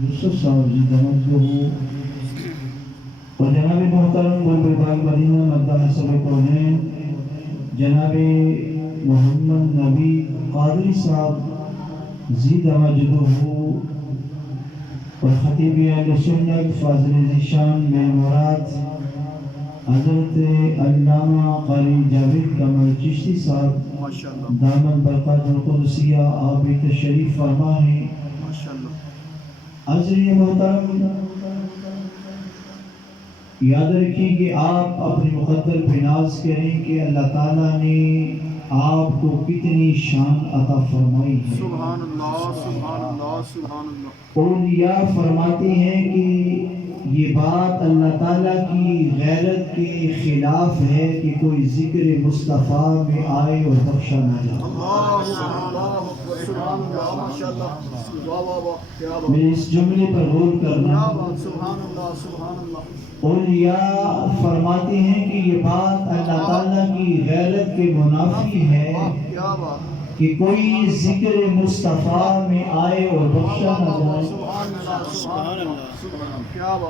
یوسف صاحب جی دمت جو ہو اور جناب محترم گل باغ مدینہ مقدم سب کونین جناب محمد نبی قادری صاحب زی دمجدو ہو اور خطیب اہل سنت فاضل ذیشان میں مراد حضرت علامہ قاری جاوید کمال چشتی صاحب دامن برکات القدسیہ آپ تشریف فرما ہے۔ حضرین محترم یاد رکھیں کہ آپ اپنے مقدر پہ ناز کریں کہ اللہ تعالیٰ نے آپ کو کتنی شان عطا فرمائی ہے۔ سبحان اللہ سبحان اللہ سبحان اللہ۔ اولیاء فرماتے ہیں کہ یہ بات اللہ تعالیٰ کی غیرت کے خلاف ہے کہ کوئی ذکر مصطفیٰ میں آئے اور بخشا نہ جائے۔ میں اس جملے پر غور کرنا، اولیاء فرماتے ہیں کہ یہ بات اللہ تعالیٰ کی غیرت کے منافی ہے کہ کوئی ذکر مصطفیٰ میں آئے اور بخشا نہ جائے،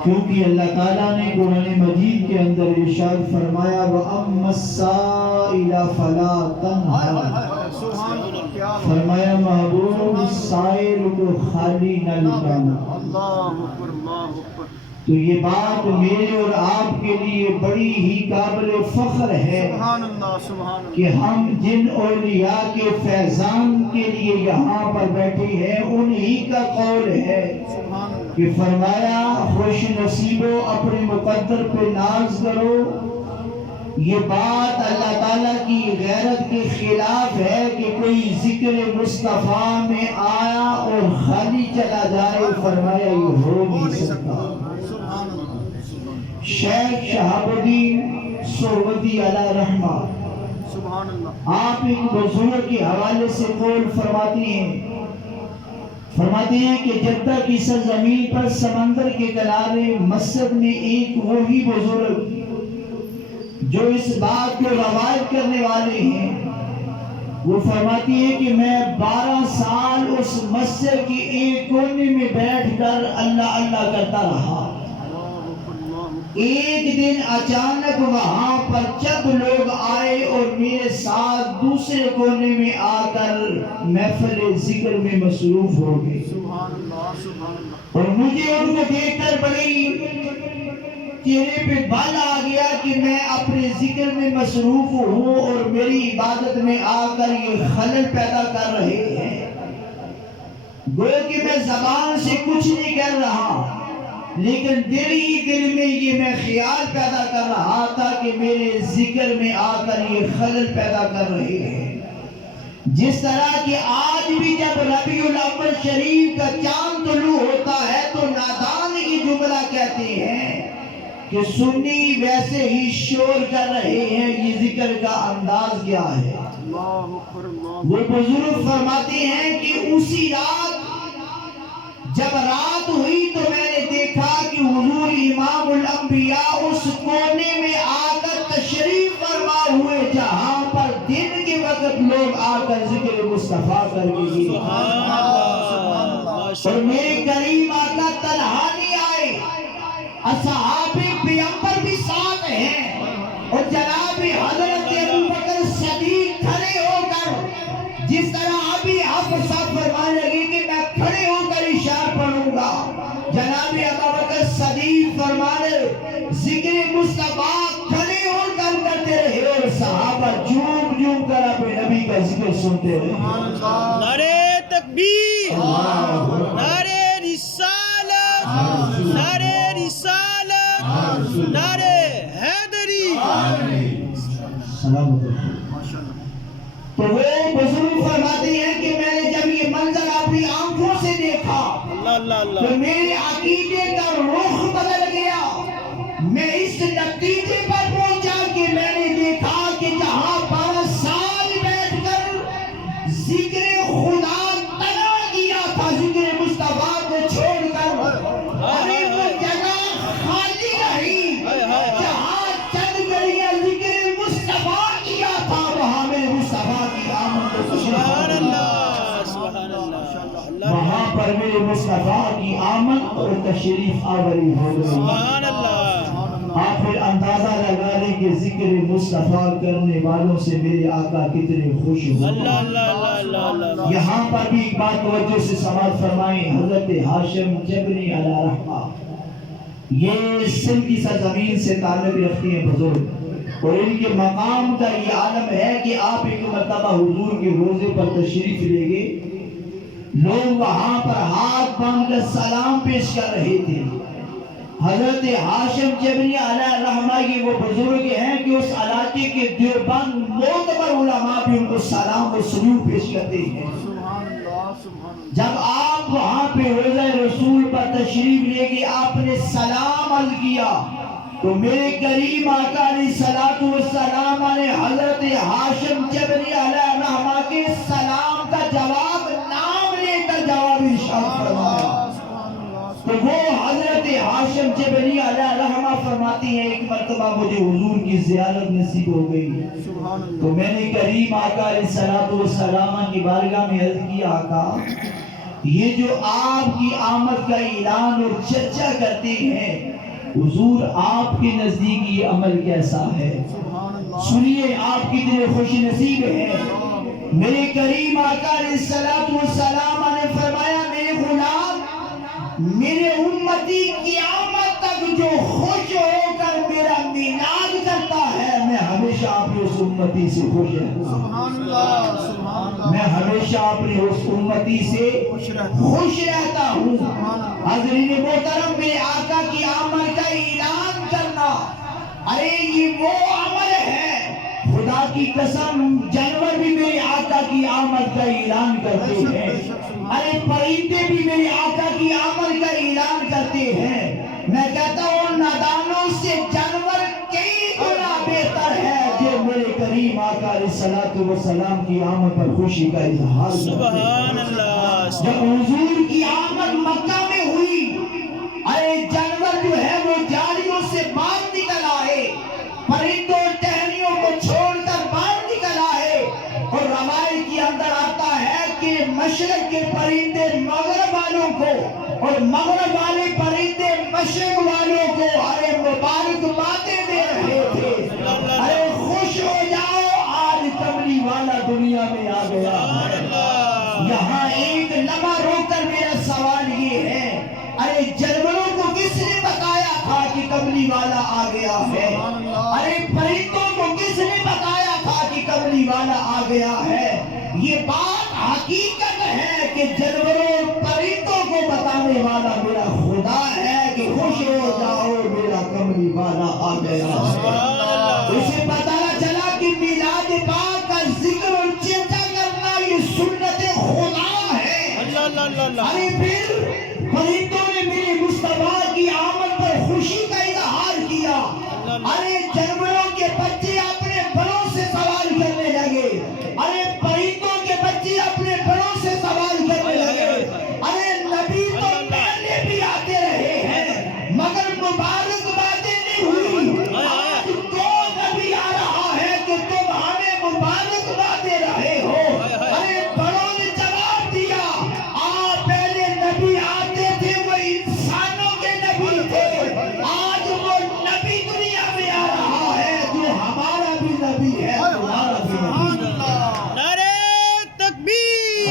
کیونکہ اللہ تعالیٰ نے قرآن مجید کے اندر ارشاد فرمایا وَأَمَّا السَّائِلَ فَلَا تَنْهَرْ، فرمایا محبوب سائل کو خالی نہ لٹانا۔ تو یہ بات میرے اور آپ کے لیے بڑی ہی قابل فخر ہے کہ ہم جن اولیاء کے فیضان کے لیے یہاں پر بیٹھے ہیں انہی کا قول ہے کہ فرمایا خوش نصیبو اپنے مقدر پہ ناز کرو۔ یہ بات اللہ تعالیٰ کی غیرت کے خلاف ہے کہ کوئی ذکر مصطفیٰ میں آیا اور خالی چلا جائے، فرمایا یہ ہو نہیں سکتا۔ شیخ شہاب الدین سہروردی علیہ رحمہ آپ ایک بزرگ کے حوالے سے قول فرماتے ہیں کہ جدہ کی سرزمین پر سمندر کے کنارے مسجد میں ایک وہی بزرگ جو اس بات کو روایت کرنے والے ہیں، وہ فرماتی ہے کہ میں 12 سال اس مسجد کی ایک کونے میں بیٹھ کر اللہ اللہ کرتا رہا۔ ایک دن اچانک وہاں پر چند لوگ آئے اور میرے ساتھ دوسرے کونے میں آ کر محفل ذکر میں مصروف ہو گئے، اور مجھے ان کو دیکھ کر بڑی چہرے پہ بال آ گیا کہ میں اپنے ذکر میں مصروف ہوں اور میری عبادت میں آ کر یہ خلل پیدا کر رہے ہیں۔ گویا کہ میں زبان سے کچھ نہیں کہہ رہا، لیکن دل ہی دل میں یہ میں خیال پیدا کر رہا تھا کہ میرے ذکر میں آ کر یہ خلل پیدا کر رہے ہیں۔ جس طرح کہ آج بھی جب ربیع الاول شریف کا چاند طلوع ہوتا ہے تو نادان یہ جملہ کہتے ہیں کہ سنی ویسے ہی شور کر رہے ہیں، یہ ذکر کا انداز کیا ہے۔ وہ بزرگ فرماتے ہیں کہ اسی رات جب رات ہوئی تو میں نے دیکھا کہ حضور امام الانبیاء اس کونے میں آ کر تشریف فرما ہوئے جہاں پر دن کے وقت لوگ آ کر ذکر مصطفیٰ کر کے گئے، اور میرے کریم آقا تنہا نہیں آئے، اصحاب پیغمبر بھی ساتھ ہیں، اور جناب حضرت ابوبکر صدیق کھڑے ہو کر جس طرح ابھی آپ ساتھ فرمانے لگے کہ میں کھڑے ہو کر اشار پڑھوں گا، جناب ابوبکر صدیق فرمانے ذکر مصطفیٰ کھڑے ہو کر کرتے رہے اور صحابہ جھوم جھوم کر اپنے نبی کا ذکر سنتے رہے۔ نعرہ تکبیر، نعرہ رسالت، نعرہ رسالت، نعرہ حیدری۔ سلامت رکھو۔ تو وہ بزرگ فرماتے ہیں کہ میں نے جب یہ منظر اپنی آنکھوں سے دیکھا تو میرے عقیدے کا رخ بدل گیا۔ میں اس نتیجے پر پہنچا کہ میں نے دیکھا کہ جہاں 12 سال بیٹھ کر ذکر خدا تنا کیا تھا، ذکر مصطفیٰ کو چھوڑ کر، ابھی وہ جگہ خالی رہی جہاں چند گھڑیاں ذکر مصطفیٰ کیا تھا، وہاں میرے مصطفیٰ کی آمد سبحان اللہ، سبحان اللہ، وہاں پر میرے مصطفیٰ کی آمد اور تشریف آوری ہو گئی. سبحان اللہ. آپ پھر اندازہ لگا لیں کہ ذکر مصطفیٰ کرنے والوں سے میرے آقا کتنے خوش ہوئے. اللہ اللہ اللہ اللہ اللہ. یہاں پر بھی ایک بات توجہ سے سماعت فرمائیں. حضرت ہاشم جبری علیہ رحمہ یہ سندھ کی سرزمین سے تعلق رکھتی ہیں بزرگ، اور ان کے مقام کا یہ عالم ہے کہ آپ ایک مرتبہ حضور کے روزے پر تشریف لے گئے. لوگ وہاں پر ہاتھ باندھ کر سلام پیش کر رہے تھے. حضرت ہاشم جبری علیہ رحمہ کی وہ بزرگ ہیں کہ اس علاقے کے دیوبند معتبر علماء بھی ان کو سلام و سلام پیش کرتے ہیں. جب آپ وہاں پہ روزہ رسول پر تشریف لے گئے، آپ نے سلام عرض کیا تو میرے کریم آقا علیہ الصلوۃ والسلام نے حضرت ہاشم جبری علیہ رحمہ کے سلام کا جواب نام لے کر جواب ارشاد فرمایا. تو وہ حضرت ہاشم جبری علیہ رحمہ فرماتی ہیں ایک مرتبہ مجھے حضور کی زیارت نصیب ہو گئی تو میں نے کریم آقا علیہ الصلوۃ والسلام کی بارگاہ میں عرض کیا، آقا یہ جو آپ کی آمد کا اعلان اور چرچا کرتے ہیں حضور آپ کے نزدیک یہ عمل کیسا ہے؟ سنیے آپ کتنے خوش نصیب ہیں. میرے کریم آقا علیہ الصلوۃ والسلام نے فرمایا، میرے غلام میرے امتی قیامت تک جو خوش ہو کر میرا میلاد کرتا ہے میں ہمیشہ اپنی اس امتی سے خوش رہتا. میں ہمیشہ اپنی اس امتی سے خوش رہتا ہوں. حضرین محترم، میرے آقا کی آمد کا اعلان کرنا، ارے یہ وہ عمل ہے خدا کی قسم جانور بھی میرے آقا کی آمد کا اعلان کرتے ہیں. ارے پرندے بھی میرے آقا کی آمد کا اعلان کرتے ہیں. میں کہتا ہوں نادانوں سے جانور کئی گنا بہتر ہے جو میرے کریم آقا علیہ الصلوۃ والسلام کی آمد پر خوشی کا اظہار کرتے ہیں. سبحان اللہ. جب حضور کی آمد مکہ میں ہوئی، ارے جانور جو ہے وہ جالیوں سے باہر نکل آئے، پرندوں ٹہنیوں کو چھوڑ کر باہر نکل آئے. اور روایت کے اندر آتا ہے کہ مشرق کے پرندے مغرب والوں کو اور مغرب والے پرندے مشرق والوں کو ارے مبارکبادیں دے رہے تھے. ارے خوش ہو جاؤ، آج کملی والا دنیا میں آ گیا ہے. یہاں ایک لمحہ روک کر میرا سوال یہ ہے، ارے جانوروں کو کس نے بتایا تھا کہ کملی والا آ گیا ہے؟ ارے پرندوں کو کس نے بتایا تھا کہ کملی والا آ گیا ہے؟ یہ بات حقیقت ہے کہ جانوروں پرندوں کو بتانے والا میرا خدا ہے کہ خوش ہو جاؤ میرا کملی والا آ گیا. اسے پتہ چلا کہ میلاد پاک کا ذکر اور چرچا کرنا یہ سنت خدا ہے. ارے پھر پرندوں نے میرے مصطفیٰ کی آمد پر خوشی کا اظہار کیا. ارے جانوروں کے بچے اپنے بڑوں سے سوال کرنے لگے، ارے پرندوں کے بچے اپنے بڑوں سے سوال کرنے لگے. ارے نبی تو پہلے بھی آتے رہے ہیں مگر مبارک باتیں نہیں ہوئی. آج تو نبی آ رہا ہے کہ تم ہمیں مبارک باتیں رہے ہو. ارے بڑوں نے جواب دیا، آپ پہلے نبی آتے تھے وہ انسانوں کے نبی تھے، آج وہ نبی دنیا میں آ رہا ہے جو ہمارا بھی نبی ہے تمہارا بھی نبی ہے. نعرہ تکبیر،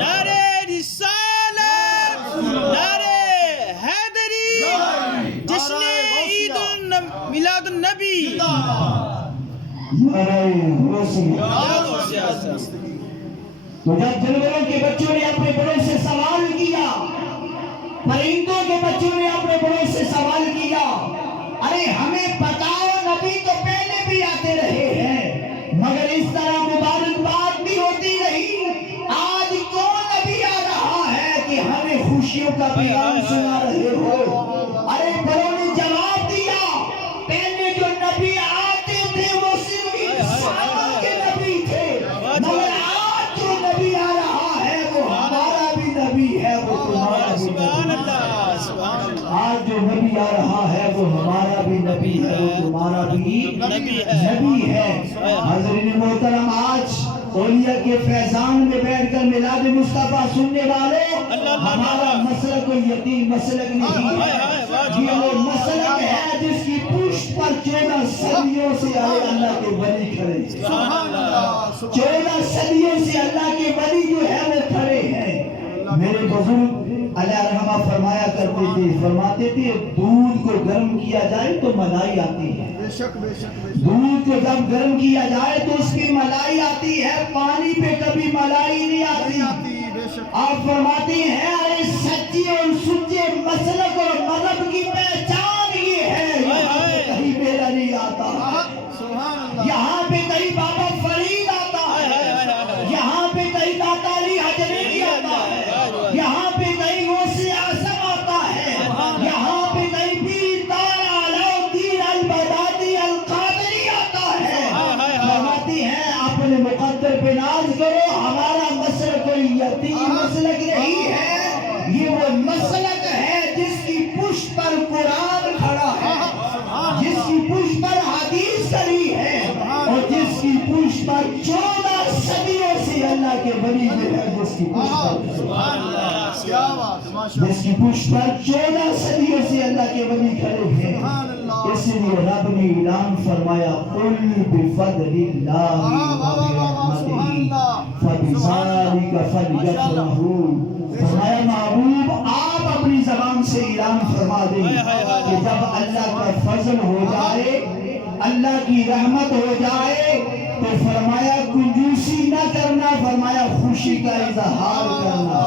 نعرہ رسالت، نعرہ حیدری، جشن عید میلاد النبی. تو جب جانوروں کے بچوں نے اپنے بڑوں سے سوال کیا، پرندوں کے بچوں نے اپنے بڑوں سے سوال کیا، ارے ہمیں بتاؤ نبی تو پہلے بھی آتے رہے ہیں مگر اس طرح مبارکباد بھی ہوتی رہی، آج کون نبی آ رہا ہے کہ ہمیں خوشیوں کا پیغام سنا رہے ہو؟ ارے بڑوں نے جواب دیا، پہلے جو نبی آتے تھے وہ صرف انسانوں کے نبی تھے مگر آج جو نبی آ رہا ہے وہ ہمارا بھی نبی ہے وہ تمہارا بھی سبحان نبی ہے. اللہ، سبحان اللہ. آج جو نبی آ رہا ہے وہ ہمارا بھی نبی ہے وہ تمہارا بھی نبی ہے. نبی ہے. حضرین محترم، آج اولیاء کے فیضان میں بیٹھ کر میلاد مصطفیٰ سننے والوں، ہمارا مسلک کوئی یتیم مسلک نہیں ہے، یہ وہ مسلک ہے جس کی پشت پر 14 صدیوں سے اللہ کے ولی کھڑے ہیں، 14 صدیوں سے اللہ کے ولی جو ہے وہ کھڑے ہیں۔ میرے بزرگ علیہ رحمہ فرمایا کرتے تھے، فرماتے تھے دودھ کو گرم کیا جائے تو ملائی آتی ہے، دودھ کو جب گرم کیا جائے تو اس کی ملائی آتی ہے، پانی پہ کبھی ملائی نہیں آتی۔ آپ فرماتے ہیں ارے سچی اور سچے مسلک اور مذہب کی پہچان یہ ہے، یہاں پہ کہیں میرا نہیں آتا، یہاں پہ کہیں بابا فرید آتا ہے، یہاں پہ کہیں داتا علی حجویری آتا ہے، یہاں پہ کہیں غوث اعظم آتا ہے، یہاں پہ کہیں پیر تارا علاؤالدین البغدادی القادری آتا ہے۔ فرماتی ہیں اپنے مقدر پہ ناز کرو، ہمارا مسلک کوئی یتیم مسلک نہیں ہے، یہ وہ مسلک ہے جس کی پشت پر قرآن کھڑا ہے، جس کی پشت پر حدیث کھڑی ہے، اور جس کی پشت پر 14 صدیوں سے اللہ کے ولی جو ہے جس کی پشت پر 14 صدیوں سے اللہ کے ولی کھڑے ہیں۔ اس لیے رب نے اعلان فرمایا قل بفضل اللہ وبرحمتہ فبذلک فلیفرحوا، فرمایا محبوب آپ اپنی زبان سے اعلان فرما دیں کہ جب اللہ کا فضل ہو جائے، اللہ کی رحمت ہو جائے تو فرمایا کنجوسی نہ کرنا، فرمایا خوشی کا اظہار کرنا۔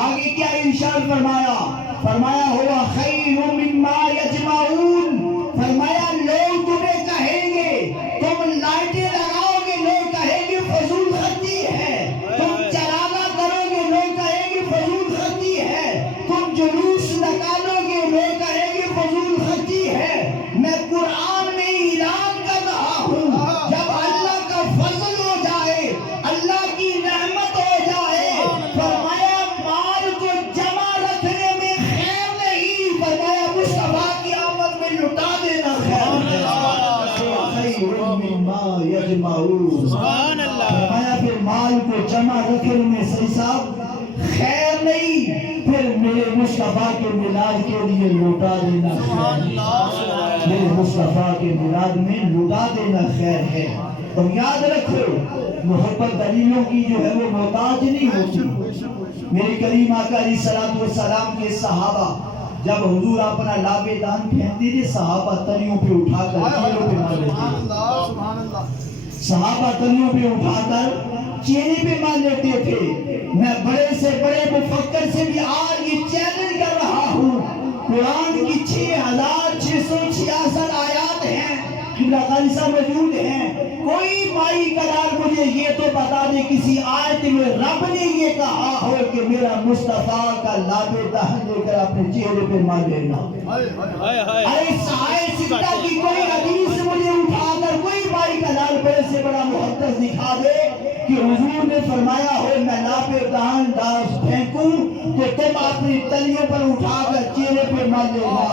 آگے کیا ارشاد فرمایا؟ فرمایا ہوا خیر مما یجمعون، فرمایا لوگ تمہیں کہیں گے، تم لائٹیں لگاؤ گے لوگ کہیں گے فضول خرچی ہے، تم چراغا کرو گے لوگ کہیں گے فضول خرچی ہے، تم جلوس نکالو گے لوگ کہیں گے فضول خرچی ہے۔ میں قرآن میں اعلان کر رہا ہوں جب اللہ کا فضل ہو جائے، اللہ کی رحمت ہو جائے، فرمایا مال کو جمع رکھنے میں خیر نہیں، فرمایا مصطفیٰ کی آمد میں لٹا دینا خیر ہے۔ خیر مما یجمعون، فرمایا پھر مال کو جمع رکھنے میں صحیح صاحب خیر نہیں، پھر میرے مصطفیٰ کے میلاد کے لیے لٹا دینا خیر ہے، میرے مصطفیٰ کے میلاد میں لٹا دینا خیر ہے۔ تو یاد رکھو محبت دلیلوں کی جو ہے وہ محتاج نہیں ہوتی۔ میرے کریم آقا علیہ السلام کے صحابہ جب حضور اپنا لابے دان پھینکتے تھے، صحابہ تلیوں پہ اٹھا کر چہروں پہ مار لیتے، صحابہ تلیوں پہ اٹھا کر چہرے پہ مار لیتے تھے۔ میں بڑے سے بڑے مفکر سے بھی آج یہ چیلنج کر رہا ہوں، قرآن کی 6666 آیات ہیں، قبلہ خالصہ موجود ہیں، کوئی مائی قرار مجھے یہ تو بتا دے کسی آیت میں رب نے یہ کہا ہو کہ میرا مصطفیٰ کا لابے دہن لے کر اپنے چہرے پہ مار لینا۔ ارے سائے ستہ کی کوئی حدیث مجھے اٹھا کر کوئی مائی قرار بڑے سے بڑا محدث دکھا دے کہ حضور نے فرمایا ہو میں لابے دہن ڈاس پھینکوں تو تم اپنی تلیوں پر اٹھا کر چہرے پہ مار لینا۔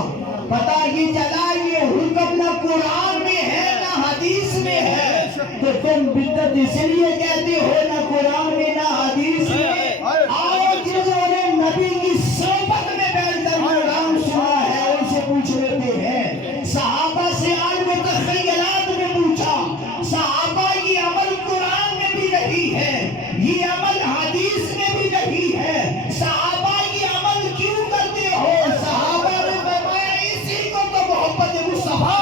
پتہ یہ چلا یہ حکم نہ قرآن میں ہے نہ حدیث میں ہے، تو تم بدعت اس لیے کہتے ہو نہ قرآن میں نہ حدیث میں۔ آؤ جنہوں نے نبی کی صحبت میں بیٹھ کر قرآن سنا ہے ان سے پوچھ لیتے ہیں، صحابہ سے آج میں تخیلات میں پوچھا، صحابہ یہ عمل قرآن میں بھی نہیں ہے، یہ عمل حدیث میں بھی نہیں ہے، صحابہ یہ عمل کیوں کرتے ہو؟ صحابہ نے فرمایا اسی کو تو محبت مصطفیٰ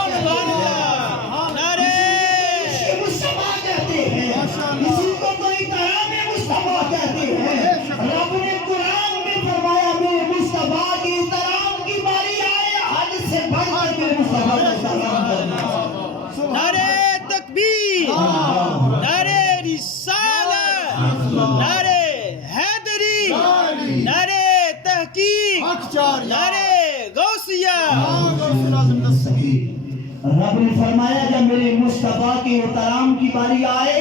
اسی کو تو احترام مصطفیٰ کہتے ہیں۔ رب نے قرآن میں فرمایا میرے مصطفیٰ کی احترام کی باری آئے، حد سے بڑھ کر میرے مصطفیٰ کا احترام کرنا۔ نعرہ تکبیر، نعرہ رسالت، نعرہ حیدری، نعرہ تحقیق، نعرہ غوثیہ۔ رب نے فرمایا جب میرے مصطفیٰ کے احترام کی باری آئے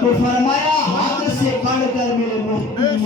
تو فرمایا حد سے بڑھ کر میرے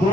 2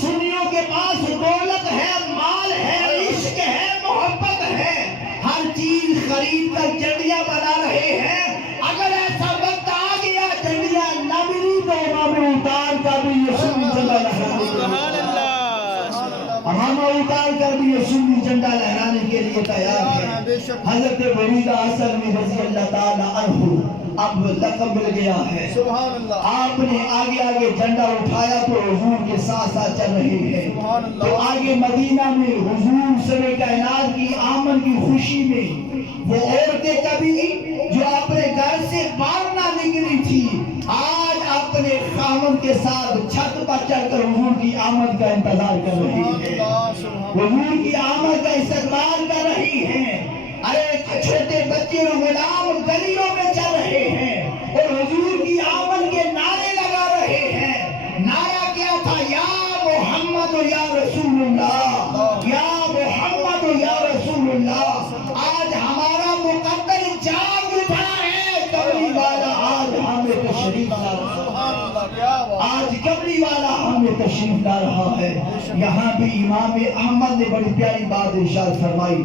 سنیوں کے پاس دولت ہے، مال ہے، عشق ہے، محبت ہے، ہر چیز خرید کر جنڈیاں بنا رہے ہیں۔ اگر ایسا وقت آ گیا جنڈیاں نہ ملی تو امام اتار کا بھی یسوع جھنڈا لہرانے کے سبحان لیے اللہ امام اتار کر بھی یسوع جھنڈا لہرانے کے لیے تیار ہے۔ حضرت بریدہ حسن رضی اللہ تعالی عنہ اب لقب مل گیا ہے۔ سبحان اللہ آپ نے آگے آگے جھنڈا اٹھایا تو حضور کے ساتھ ساتھ چل رہے ہیں۔ سبحان اللہ تو آگے مدینہ میں حضور سر کائنات کی آمد کی خوشی میں وہ عورتیں کبھی جو اپنے گھر سے باہر نہ نکلی تھی آج اپنے خاوند کے ساتھ چھت پر چڑھ کر حضور کی آمد کا انتظار کر رہی ہیں، حضور کی آمد کا استقبال کر رہی ہیں۔ ارے چھوٹے بچے اور غلام گلیوں میں چل رہے ہیں اور حضور کی آمد کے نعرے لگا رہے ہیں۔ نعرہ کیا تھا؟ یا محمد یا رسول اللہ، یا محمد یا رسول اللہ۔ آج ہمارا مقدر جاگ اٹھا ہے، کملی والا آج ہمیں تشریف لا رہا ہے، آج کملی والا ہمیں تشریف لا رہا ہے۔ یہاں بھی امام احمد نے بڑی پیاری بات ارشاد فرمائی۔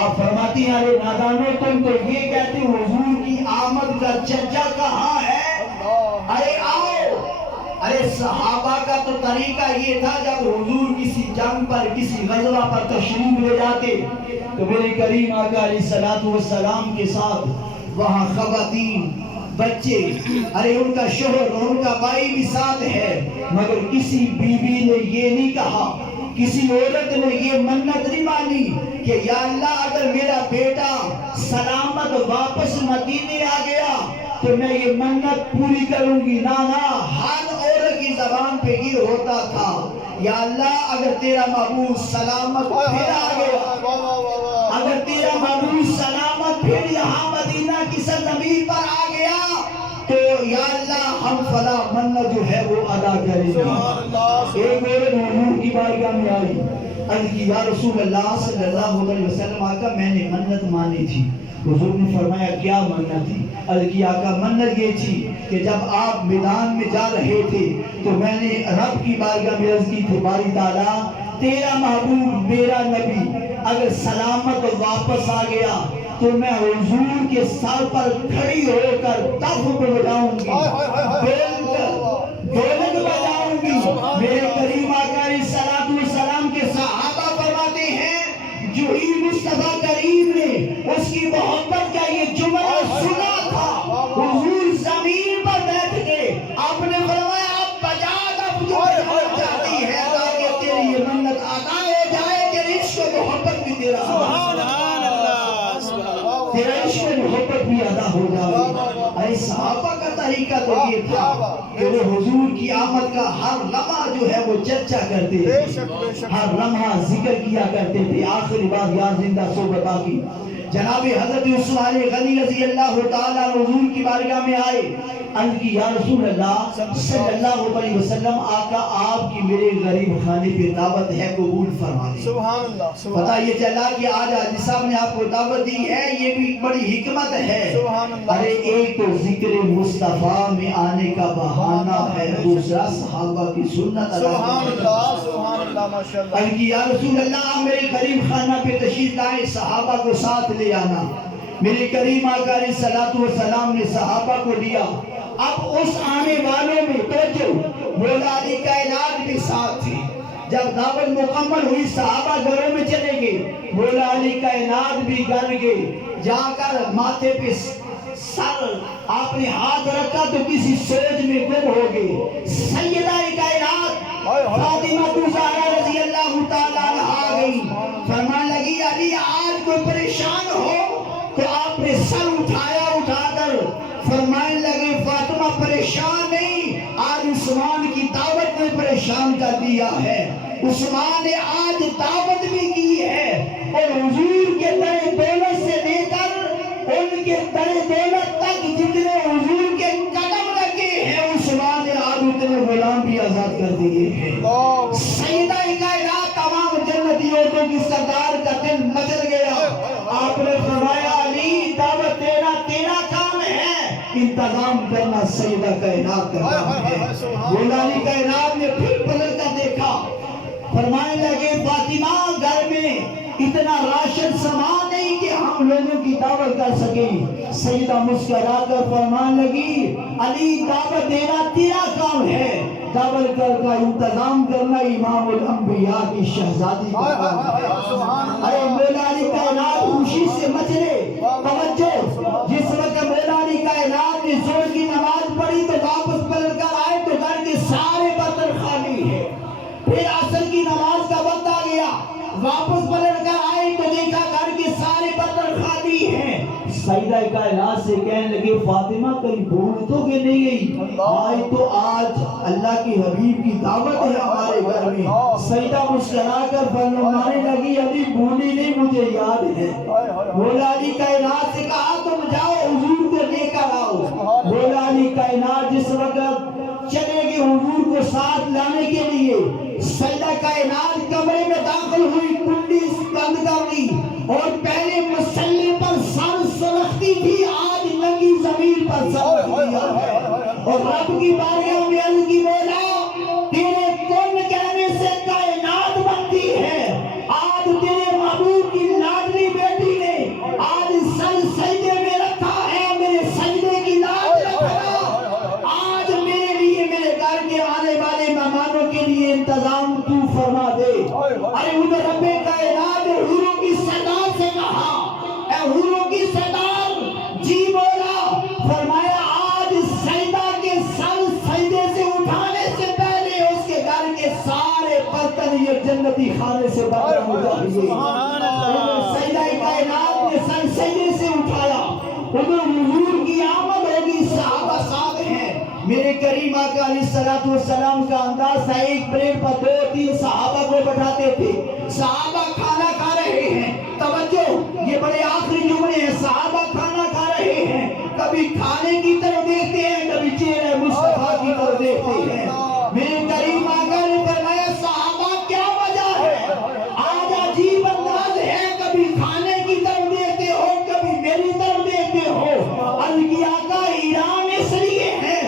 آپ فرماتی ہیں ارے نادانوں تم تو یہ کہتے ہو حضور کی آمد کا چرچا کہاں ہے؟ ارے آؤ۔ ارے صحابہ کا تو طریقہ یہ تھا جب حضور کسی جنگ پر کسی غزوہ پر تشریف لے جاتے تو میرے کریم آقا علیہ الصلوۃ والسلام کے ساتھ وہاں خواتین بچے ارے ان کا شوہر اور ان کا بھائی بھی ساتھ ہے، مگر کسی بیوی نے یہ نہیں کہا، کسی عورت نے یہ منت نہیں مانی کہ یا اللہ اگر میرا بیٹا سلامت واپس مدینے آ گیا تو میں یہ منت پوری کروں گی۔ نہ ہر عورت کی زبان پہ یہ ہوتا تھا یا اللہ اگر تیرا محبوب سلامت پھر آ گیا، اگر تیرا محبوب سلامت پھر یہاں مدینہ کی سرزمین پر آ گیا تو یا اللہ ہم فلا منت جو ہے وہ ادا کریں گے۔ ایک عورت حضور کی بارگاہ میں آئی، عرض کی یا رسول اللہ صلی اللہ علیہ وسلم آقا میں نے منت مانی تھی۔ حضور نے فرمایا کیا منت تھی؟ عرض کی آقا منت یہ تھی کہ جب آپ میدان میں جا رہے تھے تو میں نے رب کی بارگاہ میں عرض کی تھی باری تعالیٰ تیرا محبوب میرا نبی اگر سلامت واپس آ گیا تو میں حضور کے سر پر کھڑی ہو کر تف بجاؤں گی، دولت بجاؤں گی۔ میرے کریم آقا علیہ الصلوۃ والسلام کے صحابہ فرماتے ہیں جو ہی مصطفیٰ کریم نے اس کی محبت کا یہ جملہ سنا تھا حضور زمین پر بیٹھ کے آپ نے فرمایا اب بجا اب جو بجانا چاہتی ہے تاکہ تیری یہ منت ادا ہو جائے، تیری عشق و محبت بھی تیرا تیرا عشق و محبت بھی ادا ہو جائے۔ ارے صحابہ کا طریقہ تو یہ تھا کہ وہ حضور کی آمد کا ہر لمحہ جو ہے وہ چرچا کرتے تھے، ہر لمحہ ذکر کیا کرتے تھے۔ آخری بات یاد زندہ سو بتا کی جناب حضرت عثمان غنی رضی اللہ تعالیٰ حضور کی بارگاہ میں آئے، عرض کی یا رسول اللہ صلی اللہ علیہ وسلم آقا آپ کی میرے غریب خانے پہ دعوت ہے قبول فرما لیں۔ سبحان اللہ پتہ یہ چلا کہ آج حاجی صاحب نے آپ کو دعوت دی ہے، یہ بھی بڑی حکمت ہے۔ سبحان اللہ۔ ارے ایک تو ذکر مصطفیٰ میں آنے کا بہانہ ہے، دوسرا صحابہ کی سنت ادا سبحان اللہ سبحان اللہ ماشاء اللہ۔ عرض کی یا رسول اللہ میرے غریب خانہ پہ تشریف لائے، صحابہ کو ساتھ لے آنا۔ میرے کریم آقا علیہ الصلوۃ والسلام نے صحابہ کو لیا۔ اب اس آنے والوں میں توجہ مولا علی کائنات بھی ساتھ تھی۔ جب دعوت مکمل ہوئی صحابہ گھروں میں چلے گئے، مولا علی کائنات بھی گھر گئے، جا کر ماتھے پہ سر آپ نے ہاتھ رکھا تو کسی سوچ میں گم ہو گئے۔ سیدہ کائنات فاطمہ زہرا رضی اللہ تعالیٰ عنہا آ گئی، فرمانے لگی علی آج کوئی پریشان ہو تو آپ نے سر اٹھایا، اٹھا کر فرمانے لگے فاطمہ پریشان نہیں، آج عثمان کی دعوت نے پریشان کر دیا ہے، عثمان نے آج دعوت بھی کی ہے اور حضور کے در دولت سے لے کر ان کے در دولت تک جتنے حضور کے قدم لگے ہیں عثمان نے آج اتنے غلام بھی آزاد کر دیے ہیں۔ سیدہ کائنات تمام جنتی عورتوں کی سردار کا دل مچل گیا۔ آپ نے فرمایا علی دعوت دینا تیرا کام ہے، انتظام کرنا سیدہ کائنات کا کام ہے۔ مولا علی کائنات نے پھر پلٹ کر دیکھا فرمانے لگے فاطمہ گھر میں اتنا راشن سامان نہیں کہ ہم لوگوں کی دعوت کر سکیں. سیدہ مسکرا کر فرمانے لگی علی دعوت دینا تیرا کام ہے, دعوت کا انتظام کرنا امام الانبیاء کی شہزادی کا کام ہے. ارے مولا علی کائنات خوشی سے مچلے. توجہ, جس وقت مولا علی کائنات نے زور کی نماز پڑھی تو واپس پلٹ کر آئے تو گھر کے سارے برتن خالی ہے. پھر عصر کی نماز کا وقت آ گیا, واپس پلٹ کر آئے تو دیکھا گھر کے سارے برتن خالی ہیں. سیدہ کائنات سے کہنے لگے فاطمہ کہیں بھول تو کہ نہیں گئی؟ آج تو آج اللہ کی حبیب کی دعوت ہے ہمارے گھر میں. سیدہ مسکرا کر فرمانے لگی علی بھولی نہیں, مجھے یاد ہے. مولا علی کائنات سے کہا تم جاؤ حضور کو لے کر آؤ. مولا علی کائنات جس وقت چلے گئے حضور کو ساتھ لانے کے لیے, سیدہ کائنات کمرے میں داخل ہوئی, کنڈی بند کر لی اور پہلے مسلے پر سر سرختی تھی, آج ننگی زمین پر سر رکھ دیا ہے. اور رب کی بارگاہ میں عرض کی مولا تیرے کن کہنے سے کائنات بنتی ہے. آج تیرے محبوب کی لاڈلی بیٹی نے آج سر سجدے میں رکھا ہے, میرے سجدے کی لاج رکھا. آج میرے لیے میرے گھر کے آنے والے مہمانوں کے لیے انتظام تو فرما دے. ارے ادھر رب کائنات نے حوروں کی سردار سے کہا اے حوروں کی سردار, جی مولا. فرمایا آج سیدہ کے سر سجدے سے اٹھانے سے پہلے اس کے گھر کے سارے برتن یہ جنتی خانے سے برتن ہو جائیں. سیدہ کائنات نے سر سجدے سے اٹھایا, ادھر حضور کی آمد ہوگی, صحابہ ساتھ ہیں. میرے کریم آقا علیہ الصلوۃ والسلام کا انداز تھا, ایک پلیٹ پر 2-3 صحابہ کو بٹھاتے تھے. صحابہ کھانا کھا رہے ہیں. توجہ, یہ بڑے آخری جملے ہیں. صحابہ کھانا کھا رہے ہیں, کبھی کھانے کی طرف دیکھتے ہیں, کبھی چہرے مصطفیٰ کی طرف دیکھتے ہیں. میرے کریم آقا نے فرمایا صحابہ کیا وجہ ہے؟ آج عجیب انداز ہے, کبھی کھانے کی طرف دیکھتے ہو, کبھی میری طرف دیکھتے ہو. عرض کی آقا ایران اس لیے ہے,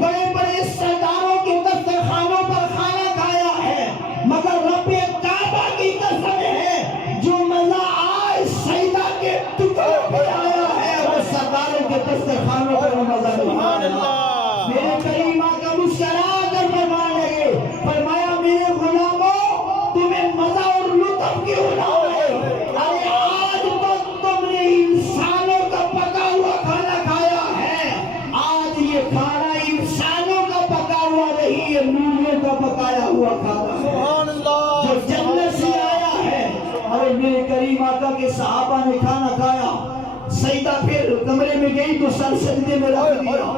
بڑے بڑے سرداروں کے دسترخوانوں پر کھانا کھایا ہے, مگر رب کعبہ کی قسم ہے جو مزہ آج سیدہ کے ٹکڑوں پہ آیا ہے وہ سرداروں کے دسترخوانوں پر مزہ نہیں آیا. میرے کریم آقا مسکرا کر فرمانے لگے, فرمایا میرے غلاموں تمہیں مزہ اور لطف کیوں نہ آئے؟ ارے آج تک تم نے انسانوں کا پکا ہوا کھانا کھایا ہے, آج یہ کھانا انسانوں کا پکا ہوا نہیں, یہ نوریوں کا پکایا ہوا کھانا ہے جو جنت سے آیا ہے. اور میرے کریم آقا کے صحابہ نے کھانا کھایا. سیدہ پھر کمرے میں گئی تو سر سجدے میں رکھ دیا.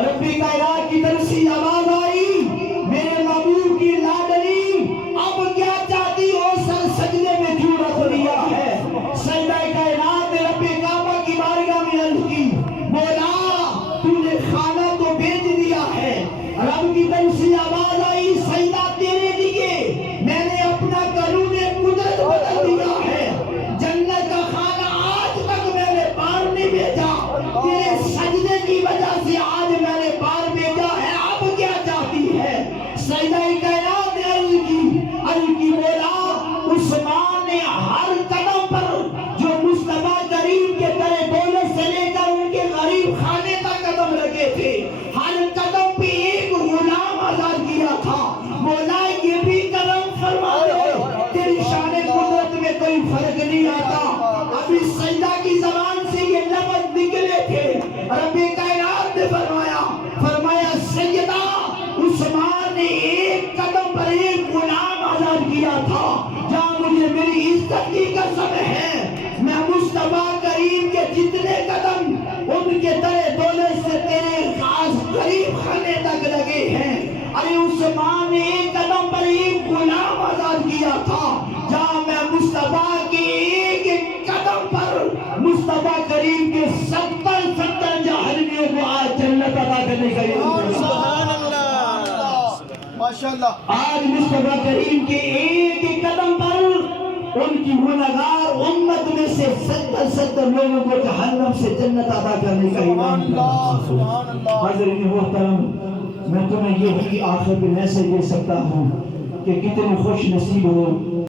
رب کائنات کی طرف سے آواز آئی, میرے محبوب کی لاڈلی اب کیا چاہتی ہو, سر سجدے میں کیوں رکھ دیا ہے؟ سیدہ کائنات نے رب کعبہ کی بارگاہ میں عرض کی, مولا تو نے کھانا تو بیچ دیا ہے. رب کی طرف سے آواز آئی, سیدہ تیرے لیے میں نے اپنا قانون قدرت بدل دیا ہے. جنت کا کھانا آج تک میں نے باہر نہیں بھیجا, تیرے سجدے کی وجہ سے آج میں نے باہر بھیجا ہے, اب کیا چاہتی ہے؟ سیدہ کائنات نے عرض کی مولا عثمان نے ہر قدم پر جو مصطفیٰ کریم کے در دولت سے لے کر ان کے غریب خانے تک قدم رکھے تھے, ہر قدم پہ ایک غلام آزاد کیا تھا. مولا یہ بھی کرم فرما دے, تیری شان قدرت میں کوئی فرق نہیں آتا. ابھی سجدہ کی زبان سے یہ لفظ نکلے تھے, رب کائنات نے فرمایا سیدہ عثمان نے ایک قدم پر ایک غلام آزاد کیا تھا. جہاں مجھے میری عزت کی قسم ہے, میں مصطفیٰ کریم کے جتنے قدم ان کے در دولت سے تیرے خاص غریب خانے تک لگے ہیں. ارے عثمان نے ایک قدم پر ایک غلام آزاد کیا تھا, جہاں میں مصطفیٰ کے ایک ایک قدم پر مصطفیٰ کریم کے 70 جہنمیوں کو آج جنت عطا کرنے کا سبحان اللہ, ماشاءاللہ. آج مصطفیٰ کریم کے ایک ایک قدم پر ان کی گنہگار امت میں سے 70 لوگوں کو جہنم سے جنت عطا کرنے کا ایمان. حضرین محترم, میں تمہیں یہی آخر پہ میسج دے سکتا ہوں کہ کتنے خوش نصیب ہو